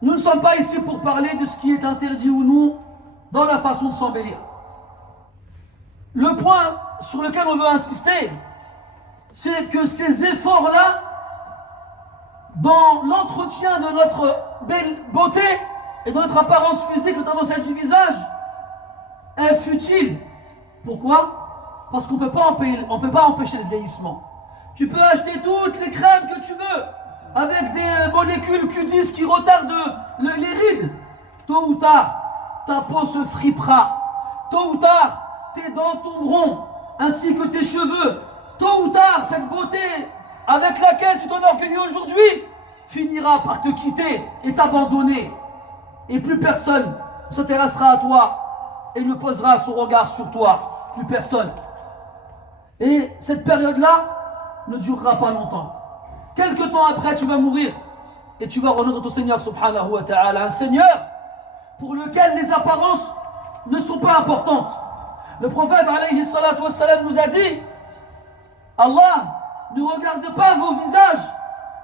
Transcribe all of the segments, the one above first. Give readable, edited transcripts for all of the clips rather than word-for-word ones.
Nous ne sommes pas ici pour parler de ce qui est interdit ou non dans la façon de s'embellir. Le point sur lequel on veut insister, c'est que ces efforts-là, dans l'entretien de notre belle beauté et de notre apparence physique, notamment celle du visage, est futile. Pourquoi? Parce qu'on ne peut pas empêcher le vieillissement. Tu peux acheter toutes les crèmes que tu veux, avec des molécules Q10 qui retardent les rides. Tôt ou tard, ta peau se fripera. Tôt ou tard, tes dents tomberont, ainsi que tes cheveux. Tôt ou tard, cette beauté avec laquelle tu t'enorgueillis aujourd'hui finira par te quitter et t'abandonner. Et plus personne ne s'intéressera à toi et ne posera son regard sur toi. Plus personne. Et cette période-là ne durera pas longtemps. Quelque temps après, tu vas mourir et tu vas rejoindre ton Seigneur subhanahu wa ta'ala. Un Seigneur pour lequel les apparences ne sont pas importantes. Le prophète alayhi salatu wassalam nous a dit: Allah ne regarde pas vos visages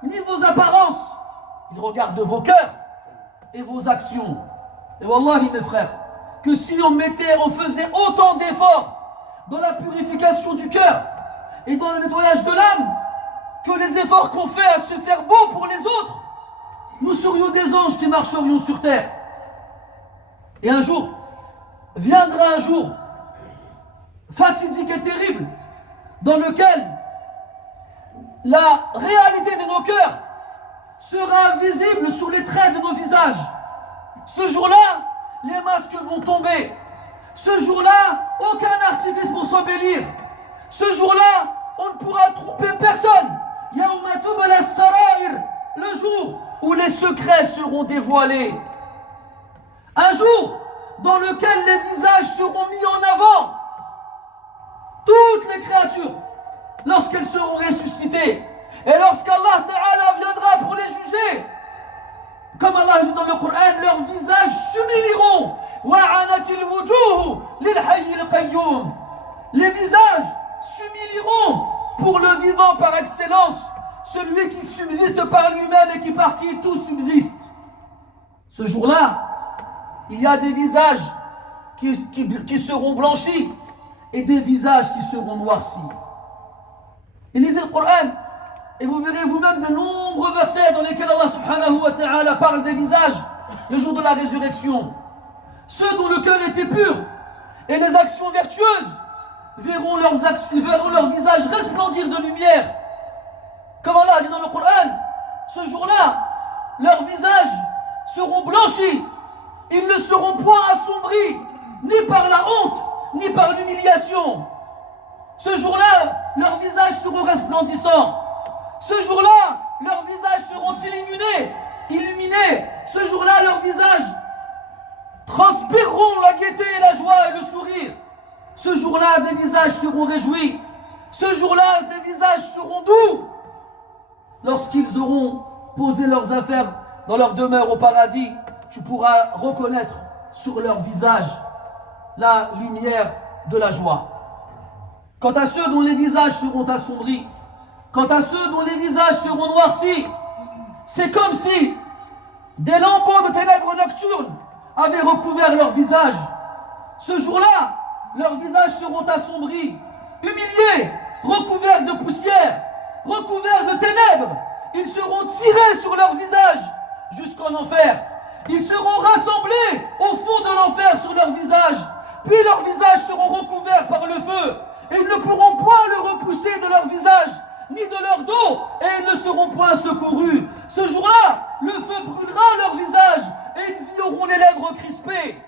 ni vos apparences, il regarde vos cœurs et vos actions. Et wallahi mes frères, que si on faisait autant d'efforts dans la purification du cœur et dans le nettoyage de l'âme que les efforts qu'on fait à se faire beau pour les autres, nous serions des anges qui marcherions sur terre. Et un jour, viendra un jour fatidique et terrible dans lequel la réalité de nos cœurs sera visible sur les traits de nos visages. Ce jour-là, les masques vont tomber. Ce jour-là, aucun artifice pour s'embellir. Ce jour-là, on ne pourra tromper personne. Yawma tubla as-sarair, le jour où les secrets seront dévoilés. Un jour dans lequel les visages seront mis en avant. Toutes les créatures, lorsqu'elles seront ressuscitées, et lorsqu'Allah Ta'ala viendra pour les juger, comme Allah dit dans le Coran, leurs visages s'humilieront. Les visages s'humilieront pour le vivant par excellence, celui qui subsiste par lui-même et par qui tout subsiste. Ce jour-là, il y a des visages qui seront blanchis et des visages qui seront noircis. Et lisez le Coran et vous verrez vous-même de nombreux versets dans lesquels Allah subhanahu wa ta'ala parle des visages le jour de la résurrection. Ceux dont le cœur était pur et les actions vertueuses verront leur visage resplendir de lumière. Comme Allah dit dans le Coran, ce jour-là, leurs visages seront blanchis. Ils ne seront point assombris, ni par la honte, ni par l'humiliation. Ce jour-là, leurs visages seront resplendissants. Ce jour-là, leurs visages seront illuminés. Ce jour-là, leurs visages transpireront la gaieté et la joie et le sourire. Ce jour-là, des visages seront réjouis. Ce jour-là, des visages seront doux. Lorsqu'ils auront posé leurs affaires dans leur demeure au paradis, tu pourras reconnaître sur leur visage la lumière de la joie. Quant à ceux dont les visages seront assombris, quant à ceux dont les visages seront noircis, c'est comme si des lambeaux de ténèbres nocturnes avaient recouvert leur visage. Ce jour-là, leurs visages seront assombris, humiliés, recouverts de poussière, recouverts de ténèbres. Ils seront tirés sur leur visage jusqu'en enfer. Ils seront rassemblés au fond de l'enfer sur leur visage. Puis leurs visages seront recouverts par le feu. Et ils ne pourront point le repousser de leur visage, ni de leur dos, et ils ne seront point secourus. Ce jour-là, le feu brûlera leur visage, et ils y auront les lèvres crispées.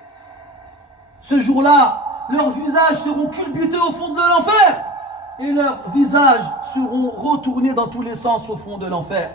Ce jour-là, leurs visages seront culbutés au fond de l'enfer, et leurs visages seront retournés dans tous les sens au fond de l'enfer.